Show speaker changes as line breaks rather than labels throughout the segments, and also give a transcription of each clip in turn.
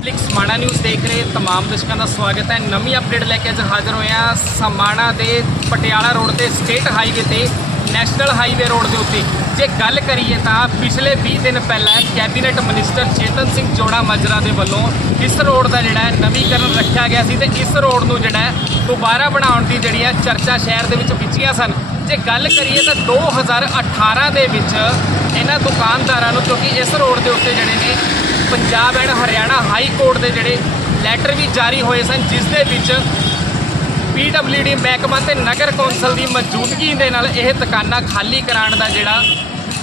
Public Samana news ਦੇਖ ਰਹੇ ਤਮਾਮ ਦਰਸ਼ਕਾਂ ਦਾ ਸਵਾਗਤ ਹੈ। ਨਵੀਂ ਅਪਡੇਟ ਲੈ ਕੇ ਅੱਜ ਹਾਜ਼ਰ ਹੋਏ ਹਾਂ ਸਮਾਣਾ ਦੇ ਪਟਿਆਲਾ ਰੋਡ ਤੇ ਸਟੇਟ ਹਾਈਵੇ ਤੇ ਨੈਸ਼ਨਲ ਹਾਈਵੇ ਰੋਡ ਦੇ ਉੱਤੇ। ਜੇ ਗੱਲ ਕਰੀਏ ਤਾਂ ਪਿਛਲੇ 20 ਦਿਨ ਪਹਿਲਾਂ ਕੈਬਨਿਟ ਮਿਨਿਸਟਰ ਚੇਤਨ ਸਿੰਘ ਜੋੜਾ ਮਾਜਰਾ ਦੇ ਵੱਲੋਂ ਇਸ ਰੋਡ ਦਾ ਜਿਹੜਾ ਹੈ ਨਵੀਕਰਨ ਰੱਖਿਆ ਗਿਆ ਸੀ ਤੇ ਇਸ ਰੋਡ ਨੂੰ ਜਿਹੜਾ ਹੈ ਦੁਬਾਰਾ ਬਣਾਉਣ ਦੀ ਜਿਹੜੀ ਹੈ ਚਰਚਾ ਸ਼ਹਿਰ ਦੇ ਵਿੱਚ ਵਿਚੀਆਂ ਸਨ। ਜੇ ਗੱਲ ਕਰੀਏ ਤਾਂ 2018 ਦੇ ਵਿੱਚ ਇਹਨਾਂ ਦੁਕਾਨਦਾਰਾਂ ਨੂੰ, ਕਿਉਂਕਿ ਇਸ ਰੋਡ ਦੇ ਉੱਤੇ ਜਿਹੜੇ ਨੇ Punjab and Haryana high court ਦੇ ਜਿਹੜੇ ਲੈਟਰ ਵੀ ਜਾਰੀ ਹੋਏ ਸਨ, ਜਿਸ ਦੇ ਵਿੱਚ ਪੀਡਬਲਯੂਡੀ ਮਹਿਕਮਾ ਤੇ ਨਗਰ ਕੌਂਸਲ ਦੀ ਮੌਜੂਦਗੀ ਦੇ ਨਾਲ ਇਹ ਦੁਕਾਨਾਂ ਖਾਲੀ ਕਰਾਉਣ ਦਾ ਜਿਹੜਾ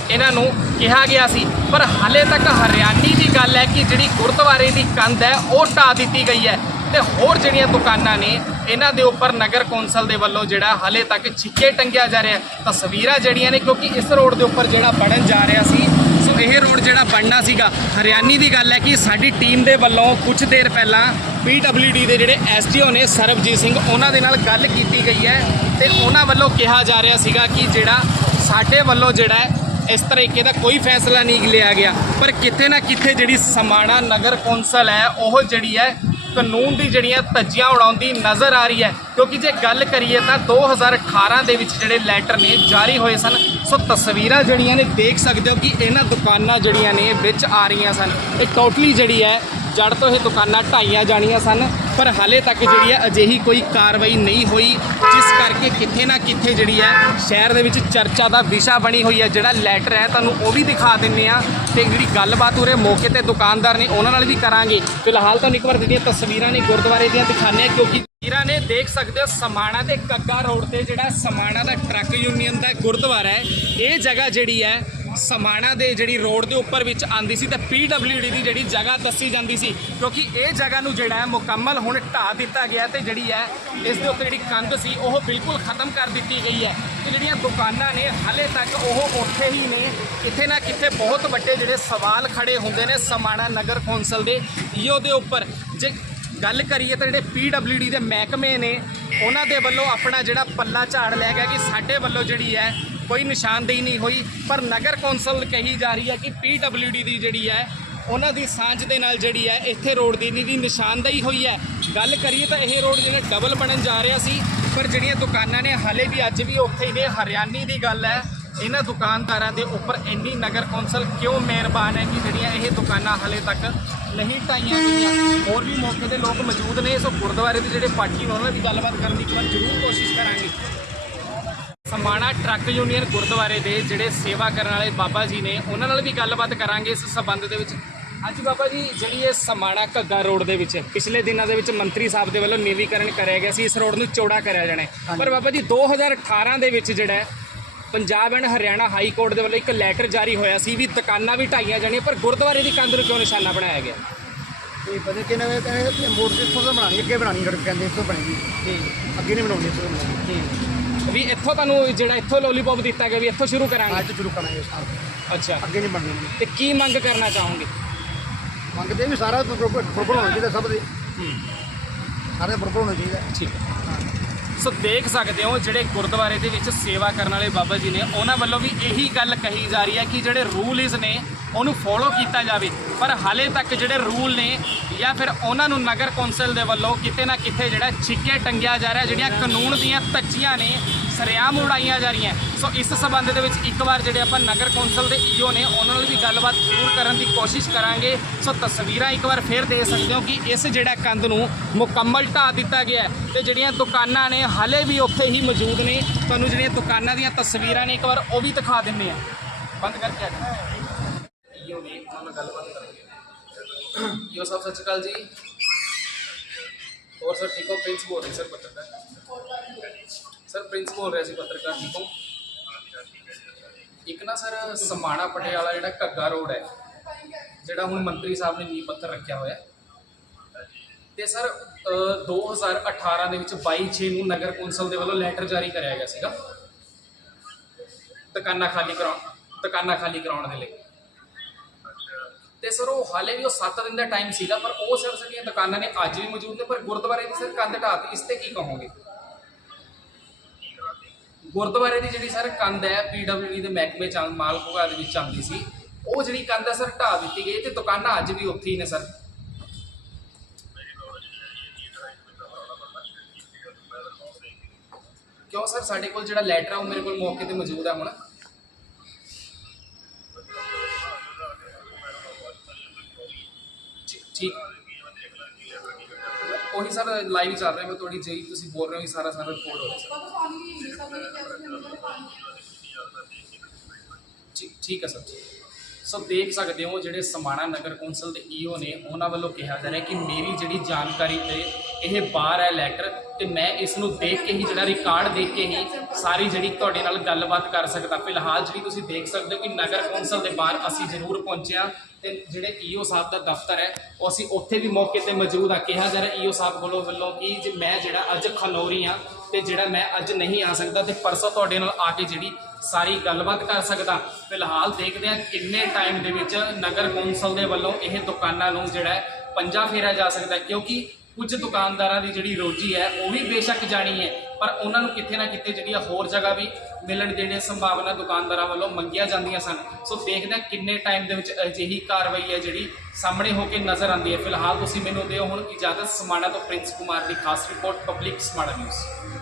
ਇਹਨਾਂ ਨੂੰ ਕਿਹਾ ਗਿਆ ਸੀ। ਪਰ ਹਾਲੇ ਤੱਕ ਹਰਿਆਣੀ ਦੀ ਗੱਲ ਹੈ ਕਿ ਜਿਹੜੀ ਗੁਰਦੁਆਰੇ ਦੀ ਕੰਧ ਹੈ, ਉਹ ਢਾ ਦਿੱਤੀ ਗਈ ਹੈ ਤੇ ਹੋਰ ਜਿਹੜੀਆਂ ਦੁਕਾਨਾਂ ਨੇ, ਇਹਨਾਂ ਦੇ ਉੱਪਰ ਨਗਰ ਕੌਂਸਲ ਦੇ ਵੱਲੋਂ ਜਿਹੜਾ ਹਾਲੇ ਤੱਕ ਛਿੱਕੇ ਟੰਗਿਆ ਜਾ ਰਿਹਾ ਤਸਵੀਰਾਂ ਜਿਹੜੀਆਂ ਨੇ, ਕਿਉਂਕਿ ਇਸ ਰੋਡ ਦੇ ਉੱਪਰ ਜਿਹੜਾ ਬਣਨ ਜਾ ਰਿਹਾ ਸੀ ਇਹ ਰੋਡ ਜਿਹੜਾ ਬਣਨਾ ਸੀਗਾ, ਹਰਿਆਣੀ ਦੀ ਗੱਲ ਹੈ ਕਿ ਸਾਡੀ ਟੀਮ ਦੇ ਵੱਲੋਂ ਕੁਝ ਦੇਰ ਪਹਿਲਾਂ PWD ਦੇ ਜਿਹੜੇ ਐਸਡੀਓ ਨੇ, ਸਰਬਜੀਤ ਸਿੰਘ, ਉਹਨਾਂ ਦੇ ਨਾਲ ਗੱਲ ਕੀਤੀ ਗਈ ਹੈ ਤੇ ਉਹਨਾਂ ਵੱਲੋਂ ਕਿਹਾ ਜਾ ਰਿਹਾ ਸੀਗਾ ਕਿ ਜਿਹੜਾ ਸਾਡੇ ਵੱਲੋਂ ਜਿਹੜਾ ਇਸ ਤਰੀਕੇ ਦਾ ਕੋਈ ਫੈਸਲਾ ਨਹੀਂ ਲਿਆ ਗਿਆ। ਪਰ ਕਿਤੇ ਨਾ ਕਿਤੇ ਜਿਹੜੀ ਸਮਾਣਾ ਨਗਰ ਕੌਂਸਲ ਹੈ, ਉਹ ਜਿਹੜੀ ਹੈ ਕਾਨੂੰਨ ਦੀ ਜਿਹੜੀਆਂ ਧੱਜੀਆਂ ਉਡਾਉਂਦੀ ਨਜ਼ਰ ਆ ਰਹੀ ਹੈ। ਕਿਉਂਕਿ ਜੇ ਗੱਲ ਕਰੀਏ ਤਾਂ 2018 ਦੇ ਵਿੱਚ ਜਿਹੜੇ ਲੈਟਰ ਨੇ ਜਾਰੀ ਹੋਏ ਸਨ, ਸੋ ਤਸਵੀਰਾਂ ਜਿਹੜੀਆਂ ਨੇ ਦੇਖ ਸਕਦੇ ਹੋ ਕਿ ਇਹਨਾਂ ਦੁਕਾਨਾਂ ਜਿਹੜੀਆਂ ਨੇ ਵਿੱਚ ਆ ਰਹੀਆਂ ਸਨ। ਇਹ ਟੋਟਲੀ ਜਿਹੜੀ ਹੈ ਜੜ ਤੋਂ ਇਹ ਦੁਕਾਨਾਂ ਢਾਈਆਂ ਜਾਣੀਆਂ ਸਨ। ਪਰ ਹਾਲੇ ਤੱਕ ਜਿਹੜੀ ਹੈ ਅਜਿਹੀ ਕੋਈ ਕਾਰਵਾਈ ਨਹੀਂ ਹੋਈ, ਜਿਸ ਕਰਕੇ ਕਿੱਥੇ ਨਾ ਕਿੱਥੇ ਜਿਹੜੀ ਹੈ ਸ਼ਹਿਰ ਦੇ ਵਿੱਚ ਚਰਚਾ ਦਾ ਵਿਸ਼ਾ ਬਣੀ ਹੋਈ ਹੈ। ਜਿਹੜਾ ਲੈਟਰ ਹੈ, ਤੁਹਾਨੂੰ ਉਹ ਵੀ ਦਿਖਾ ਦਿੰਨੇ ਆ ਤੇ ਜਿਹੜੀ ਗੱਲਬਾਤ ਉਰੇ ਮੌਕੇ ਤੇ ਦੁਕਾਨਦਾਰ ਨੇ ਉਹਨਾਂ ਨਾਲ ਵੀ ਕਰਾਂਗੇ। ਫਿਲਹਾਲ ਤੁਹਾਨੂੰ ਇੱਕ ਵਾਰ ਜਿਹੜੀਆਂ ਤਸਵੀਰਾਂ ਨੇ ਗੁਰਦੁਆਰੇ ਦੀਆਂ ਦਿਖਾਣੇ ਕਿਉਂਕਿ ਵੀਰਾਂ ਨੇ ਦੇਖ ਸਕਦੇ ਹੋ ਸਮਾਣਾ ਦੇ ਕੱਗਾ ਰੋਡ ਤੇ ਜਿਹੜਾ ਸਮਾਣਾ ਦਾ ਟਰੱਕ ਯੂਨੀਅਨ ਦਾ ਗੁਰਦੁਆਰਾ ਹੈ। ਇਹ ਜਗ੍ਹਾ ਜਿਹੜੀ ਹੈ ਸਮਾਣਾ ਦੇ ਜਿਹੜੀ ਰੋਡ ਦੇ ਉੱਪਰ ਵਿੱਚ ਆਂਦੀ ਸੀ ਤੇ PWD ਦੀ ਜਿਹੜੀ ਜਗ੍ਹਾ ਦੱਸੀ ਜਾਂਦੀ ਸੀ, ਕਿਉਂਕਿ ਇਹ ਜਗ੍ਹਾ ਨੂੰ ਜਿਹੜਾ ਹੈ ਮੁਕੰਮਲ ਹੁਣ ਢਾ ਦਿੱਤਾ ਗਿਆ ਤੇ ਜਿਹੜੀ ਹੈ ਇਸ ਦੇ ਉੱਤੇ ਜਿਹੜੀ ਕੰਧ ਸੀ, ਉਹ ਬਿਲਕੁਲ ਖਤਮ ਕਰ ਦਿੱਤੀ ਗਈ ਹੈ। ਤੇ ਜਿਹੜੀਆਂ ਦੁਕਾਨਾਂ ਨੇ, ਹਾਲੇ ਤੱਕ ਉਹ ਉੱਥੇ ਹੀ ਨੇ। ਕਿਤੇ ਨਾ ਕਿਤੇ ਬਹੁਤ ਵੱਡੇ ਜਿਹੜੇ ਸਵਾਲ ਖੜੇ ਹੁੰਦੇ ਨੇ ਸਮਾਣਾ ਨਗਰ ਕੌਂਸਲ ਦੇ। ਈਓ ਦੇ ਉੱਪਰ ਜੇ ਗੱਲ ਕਰੀਏ ਤਾਂ ਜਿਹੜੇ PWD ਦੇ ਮਹਿਕਮੇ ਨੇ, ਉਹਨਾਂ ਦੇ ਵੱਲੋਂ ਆਪਣਾ ਜਿਹੜਾ ਪੱਲਾ ਝਾੜ ਲਿਆ ਗਿਆ ਕਿ ਸਾਡੇ ਵੱਲੋਂ ਜਿਹੜੀ ਹੈ ਕੋਈ ਨਿਸ਼ਾਨਦੇਹੀ ਨਹੀਂ ਹੋਈ, ਪਰ ਨਗਰ ਕੌਂਸਲ ਕਹੀ ਜਾ ਰਹੀ ਹੈ ਕਿ PWD ਦੀ ਜਿਹੜੀ ਹੈ, ਉਹਨਾਂ ਦੀ ਸਾਂਝ ਦੇ ਨਾਲ ਜਿਹੜੀ ਹੈ, ਇੱਥੇ ਰੋਡ ਦੀ ਨੀ ਦੀ ਨਿਸ਼ਾਨਦੇਹੀ ਹੋਈ ਹੈ। ਗੱਲ ਕਰੀਏ ਤਾਂ ਇਹ ਰੋਡ ਜਿਹੜਾ ਡਬਲ ਬਣਨ ਜਾ ਰਿਹਾ ਸੀ, ਪਰ ਜਿਹੜੀਆਂ ਦੁਕਾਨਾਂ ਨੇ, ਹਾਲੇ ਵੀ ਅੱਜ ਵੀ ਉੱਥੇ ਹੀ ਨੇ ਹਰਿਆਣੀ ਦੀ ਗੱਲ ਹੈ। ਇਹਨਾਂ ਦੁਕਾਨਦਾਰਾਂ ਦੇ ਉੱਪਰ ਇੰਨੀ ਨਗਰ ਕੌਂਸਲ ਕਿਉਂ ਮਿਹਰਬਾਨ ਹੈ ਕਿ ਜਿਹੜੀਆਂ ਇਹ ਦੁਕਾਨਾਂ ਹਾਲੇ ਤੱਕ ਨਹੀਂ ਢਾਈਆਂ ਗਈਆਂ? ਹੋਰ ਵੀ ਮੌਕੇ ਦੇ ਲੋਕ ਮੌਜੂਦ ਨੇ ਸੋ ਗੁਰਦੁਆਰੇ ਦੇ ਜਿਹੜੇ ਪਾਠੀ ਨੇ, ਉਹਨਾਂ ਨਾਲ ਵੀ ਗੱਲਬਾਤ ਕਰਨ ਦੀ ਇੱਕ ਵਾਰ ਜ਼ਰੂਰ ਕੋਸ਼ਿਸ਼ ਕਰਾਂਗੇ। ਸਮਾਣਾ ਟਰੱਕ ਯੂਨੀਅਨ ਗੁਰਦੁਆਰੇ ਦੇ ਜਿਹੜੇ ਸੇਵਾ ਕਰਨ ਵਾਲੇ ਬਾਬਾ ਜੀ ਨੇ ਉਹਨਾਂ ਨਾਲ ਵੀ ਗੱਲਬਾਤ ਕਰਾਂਗੇ ਇਸ ਸਬੰਧ ਦੇ ਵਿੱਚ। ਅੱਜ ਬਾਬਾ ਜੀ ਜਿਹੜੀ ਇਹ ਸਮਾਣਾ ਘੱਗਾ ਰੋਡ ਦੇ ਵਿੱਚ ਪਿਛਲੇ ਦਿਨਾਂ ਦੇ ਵਿੱਚ ਮੰਤਰੀ ਸਾਹਿਬ ਦੇ ਵੱਲੋਂ ਨਵੀਕਰਨ ਕਰਿਆ ਗਿਆ ਸੀ ਇਸ ਰੋਡ ਨੂੰ ਚੌੜਾ ਕਰਿਆ ਜਾਣਾ ਹੈ। ਪਰ ਬਾਬਾ ਜੀ 2018 ਦੇ ਵਿੱਚ ਜਿਹੜਾ ਹੈ, Punjab and Haryana high court ਦੇ ਵੱਲੋਂ ਇੱਕ ਲੈਟਰ ਜਾਰੀ ਹੋਇਆ ਸੀ ਵੀ ਦੁਕਾਨਾਂ ਵੀ ਢਾਈਆਂ ਜਾਣੀਆਂ ਪਰ ਗੁਰਦੁਆਰੇ ਦੀ ਕੰਧ ਨੂੰ ਕਿਉਂ ਨਿਸ਼ਾਨਾ ਬਣਾਇਆ ਗਿਆ?
ਇਹ ਪਤਾ ਕਿੰਨੇ ਵੇ ਤੇ ਮੋੜ ਤੇ ਇੱਥੋਂ ਤੋਂ ਬਣਾਣੀ ਅੱਗੇ ਬਣਾਣੀ ਸੜਕ ਕਹਿੰਦੇ ਇੱਥੋਂ ਬਣੇਗੀ। ਅੱਗੇ ਨਹੀਂ ਬਣਾਉਣੀ ਇੱਥੋਂ ਬਣਾਉਣੀ
ਵੀ ਇੱਥੋਂ ਤੁਹਾਨੂੰ ਜਿਹੜਾ ਇੱਥੋਂ ਲੋਲੀਪੌਪ ਦਿੱਤਾ ਗਿਆ ਵੀ ਇੱਥੋਂ ਸ਼ੁਰੂ ਕਰਾਂਗੇ?
ਅੱਜ ਸ਼ੁਰੂ ਕਰਾਂਗੇ ਸਾਰਾ
ਅੱਛਾ।
ਅੱਗੇ ਨਹੀਂ ਬਣਨੀ।
ਤੇ ਕੀ ਮੰਗ ਕਰਨਾ ਚਾਹੋਗੇ?
ਮੰਗਦੇ ਵੀ ਸਾਰਾ ਪ੍ਰੋਪਰ ਹੋਣਾ ਚਾਹੀਦਾ ਸਭ ਦੇ। ਸਾਰੇ ਪ੍ਰੋਪਰ ਹੋਣਾ ਚਾਹੀਦਾ।
ਠੀਕ। ਹੈ। ਸੋ ਦੇਖ ਸਕਦੇ ਹੋ ਜਿਹੜੇ ਗੁਰਦੁਆਰੇ ਦੇ ਵਿੱਚ ਸੇਵਾ ਕਰਨ ਵਾਲੇ ਬਾਬਾ ਜੀ ਨੇ, ਉਹਨਾਂ ਵੱਲੋਂ ਵੀ ਇਹੀ ਗੱਲ ਕਹੀ ਜਾ ਰਹੀ ਹੈ ਕਿ ਜਿਹੜੇ ਰੂਲਸ ਨੇ, ਉਹਨੂੰ ਫੋਲੋ ਕੀਤਾ ਜਾਵੇ। ਪਰ ਹਾਲੇ ਤੱਕ ਜਿਹੜੇ ਰੂਲ ਨੇ ਜਾਂ ਫਿਰ ਉਹਨਾਂ ਨੂੰ ਨਗਰ ਕੌਂਸਲ ਦੇ ਵੱਲੋਂ ਕਿਤੇ ਨਾ ਕਿਤੇ ਜਿਹੜਾ ਛਿੱਕੇ ਟੰਗਿਆ ਜਾ ਰਿਹਾ, ਜਿਹੜੀਆਂ ਕਾਨੂੰਨ ਦੀਆਂ ਧੱਜੀਆਂ ਨੇ ਸਰਿਆਮ ਉਡਾਈਆਂ ਜਾ ਰਹੀਆਂ। ਸੋ ਇਸ ਸਬੰਧ ਦੇ ਵਿੱਚ ਇੱਕ ਵਾਰ ਜਿਹੜੇ ਆਪਾਂ ਨਗਰ ਕੌਂਸਲ ਦੇ ਈਓ ਨੇ, ਉਹਨਾਂ ਨਾਲ ਵੀ ਗੱਲਬਾਤ ਜ਼ਰੂਰ ਕਰਨ ਦੀ ਕੋਸ਼ਿਸ਼ ਕਰਾਂਗੇ। ਸੋ ਤਸਵੀਰਾਂ ਇੱਕ ਵਾਰ ਫੇਰ ਦੇ ਸਕਦੇ ਹੋ ਕਿ ਇਸ ਜਿਹੜਾ ਕੰਧ ਨੂੰ ਮੁਕੰਮਲ ਢਾ ਦਿੱਤਾ ਗਿਆ ਹੈ ਤੇ ਜਿਹੜੀਆਂ ਦੁਕਾਨਾਂ ਨੇ, ਹਾਲੇ ਵੀ ਉੱਥੇ ਹੀ ਮੌਜੂਦ ਨੇ। ਤੁਹਾਨੂੰ ਜਿਹੜੀਆਂ ਦੁਕਾਨਾਂ ਦੀਆਂ ਤਸਵੀਰਾਂ ਨੇ, ਇੱਕ ਵਾਰ ਉਹ ਵੀ ਦਿਖਾ ਦਿੰਨੇ ਆ ਬੰਦ ਕਰਕੇ ਆ ਈਓ ਨੇ ਉਹਨਾਂ ਨਾਲ ਗੱਲਬਾਤ ਕਰਾਂਗੇ। ਈਓ ਸਾਹਿਬ, ਸਤਿ ਸ਼੍ਰੀ ਅਕਾਲ ਜੀ। ਹੋਰ ਸਰ, ਠੀਕ ਹੋ? ਪ੍ਰਿੰਸ ਬੋਲ ਰਹੇ ਸਰ, ਪੱਤਰਕਾਰ। ਪ੍ਰਿੰਸ ਬੋਲ ਰਿਹਾ ਸੀ ਪੱਤਰਕਾਰ ਠੀਕ ਹੋ ਇੱਕ ਨਾ ਸਰ, ਸਮਾਣਾ ਪਟਿਆਲਾ ਜਿਹੜਾ ਘੱਗਾ ਰੋਡ ਹੈ, ਜਿਹੜਾ ਹੁਣ ਮੰਤਰੀ ਸਾਹਿਬ ਨੇ ਨੀਂਹ ਪੱਥਰ ਰੱਖਿਆ ਹੋਇਆ ਤੇ ਸਰ 2018 ਦੇ ਵਿੱਚ 22/6 ਨੂੰ ਨਗਰ ਕੌਂਸਲ ਦੇ ਵੱਲੋਂ ਲੈਟਰ ਜਾਰੀ ਕਰਿਆ ਗਿਆ ਸੀਗਾ। ਦੁਕਾਨਾਂ ਖਾਲੀ ਕਰਾਉਣ, ਦੁਕਾਨਾਂ ਖਾਲੀ ਕਰਾਉਣ ਦੇ ਲਈ। ਤੇ ਸਰ, ਉਹ ਹਾਲੇ ਵੀ ਉਹ 7 ਦਿਨ ਦਾ ਟਾਈਮ ਸੀਗਾ, ਪਰ ਉਹ ਸਰ ਸਾਡੀਆਂ ਦੁਕਾਨਾਂ ਨੇ ਅੱਜ ਵੀ ਮੌਜੂਦ ਨੇ, ਪਰ ਗੁਰਦੁਆਰੇ ਦੀ ਸਰ ਕੰਧ ਢਾਤੀ ਇਸ ਤੇ ਕੀ ਕਹੋਗੇ? ਗੁਰਦੁਆਰੇ ਦੀ ਜਿਹੜੀ ਸਰ ਕੰਧ ਹੈ ਪੀਡਬਲਯੂਡੀ ਦੇ ਮਹਿਕਮੇ ਚ ਮਾਲਕੋਗਾ ਦੇ ਵਿੱਚ ਆਉਂਦੀ ਸੀ। ਉਹ ਜਿਹੜੀ ਕੰਧ ਹੈ ਸਰ ਢਾ ਦਿੱਤੀ ਗਈ ਤੇ ਦੁਕਾਨਾਂ ਅੱਜ ਵੀ ਉੱਥੇ ਹੀ ਨੇ ਸਰ। ਕਿਉਂ ਸਰ? ਸਾਡੇ ਕੋਲ ਜਿਹੜਾ ਲੈਟਰ ਆ, ਉਹ ਮੇਰੇ ਕੋਲ ਮੌਕੇ ਤੇ ਮੌਜੂਦ ਹੈ ਹੁਣ। ਠੀਕ। ਉਹੀ ਸਰ ਲਾਈਵ ਚੱਲ ਰਿਹਾ, ਮੈਂ ਤੁਹਾਡੀ ਜਿਹੀ ਤੁਸੀਂ ਬੋਲ ਰਹੇ ਹੋ ਇਹ ਸਾਰਾ ਸਾਰਾ ਰਿਕਾਰਡ ਹੋ ਰਿਹਾ। ਠੀਕ ਠੀਕ ਹੈ ਸਰ ਸੋ ਦੇਖ ਸਕਦੇ ਹੋ ਜਿਹੜੇ ਸਮਾਣਾ ਨਗਰ ਕੌਂਸਲ ਦੇ ਈਓ ਨੇ, ਉਹਨਾਂ ਵੱਲੋਂ ਕਿਹਾ ਜਾ ਰਿਹਾ ਕਿ ਮੇਰੀ ਜਿਹੜੀ ਜਾਣਕਾਰੀ ਤੇ ਇਹ ਬਾਹਰ ਹੈ ਲੈਟਰ ਤੇ ਮੈਂ ਇਸ ਨੂੰ ਦੇਖ ਕੇ ਹੀ ਜਿਹੜਾ ਰਿਕਾਰਡ ਦੇਖ ਕੇ ਹੀ ਸਾਰੀ ਜਿਹੜੀ ਤੁਹਾਡੇ ਨਾਲ ਗੱਲਬਾਤ ਕਰ ਸਕਦਾ। ਫਿਲਹਾਲ ਜਿਹੜੀ ਤੁਸੀਂ ਦੇਖ ਸਕਦੇ ਹੋ ਕਿ ਨਗਰ ਕੌਂਸਲ ਦੇ ਬਾਹਰ ਅਸੀਂ ਜ਼ਰੂਰ ਪਹੁੰਚਿਆ ਤੇ ਜਿਹੜੇ ਈਓ ਸਾਹਿਬ ਦਾ ਦਫ਼ਤਰ ਹੈ, ਉਹ ਅਸੀਂ ਉੱਥੇ ਵੀ ਮੌਕੇ ਤੇ ਮੌਜੂਦ ਆ। ਕਿਹਾ ਜਾ ਰਿਹਾ ਈਓ ਸਾਹਿਬ ਵੱਲੋਂ ਵੱਲੋਂ ਕਿ ਜੇ ਮੈਂ ਜਿਹੜਾ ਅੱਜ ਖਨੌਰੀ ਆ ਤੇ ਜਿਹੜਾ ਮੈਂ ਅੱਜ ਨਹੀਂ ਆ ਸਕਦਾ ਤੇ ਪਰਸੋਂ ਤੁਹਾਡੇ ਨਾਲ ਆ ਕੇ ਜਿਹੜੀ ਸਾਰੀ ਗੱਲਬਾਤ ਕਰ ਸਕਦਾ। ਫਿਲਹਾਲ ਦੇਖਦੇ ਆ ਕਿੰਨੇ ਟਾਈਮ ਦੇ ਵਿੱਚ ਨਗਰ ਕੌਂਸਲ ਦੇ ਵੱਲੋਂ ਇਹ ਦੁਕਾਨਾਂ ਨੂੰ ਜਿਹੜਾ ਹੈ ਪੰਜਾ ਫੇਰਿਆ ਜਾ ਸਕਦਾ ਕਿਉਂਕਿ ਕੁਝ ਦੁਕਾਨਦਾਰਾਂ ਦੀ ਜਿਹੜੀ ਰੋਜੀ ਹੈ, ਉਹ ਵੀ ਬੇਸ਼ੱਕ ਜਾਣੀ ਹੈ, ਪਰ ਉਹਨਾਂ ਨੂੰ ਕਿਤੇ ਨਾ ਕਿਤੇ ਜਿਹੜੀ ਹੋਰ ਜਗ੍ਹਾ ਵੀ ਮਿਲਣ ਦੀ ਜਿਹੜੀ ਸੰਭਾਵਨਾ ਦੁਕਾਨਦਾਰਾਂ ਵੱਲੋਂ ਮੰਗੀਆਂ ਜਾਂਦੀਆਂ ਸਨ। ਸੋ ਦੇਖਦੇ ਕਿੰਨੇ ਟਾਈਮ ਦੇ ਵਿੱਚ ਅਜਿਹੀ ਕਾਰਵਾਈ ਹੈ ਜਿਹੜੀ ਸਾਹਮਣੇ ਹੋ ਕੇ ਨਜ਼ਰ ਆਉਂਦੀ ਹੈ। ਫਿਲਹਾਲ ਤੁਸੀਂ ਮੈਨੂੰ ਦਿਓ ਹੁਣ ਇਜਾਜ਼ਤ। ਸਮਾਣਾ ਤੋਂ ਪ੍ਰਿੰਸ ਕੁਮਾਰ ਦੀ ਖਾਸ ਰਿਪੋਰਟ ਪਬਲਿਕ ਸਮਾਣਾ ਨਿਊਜ਼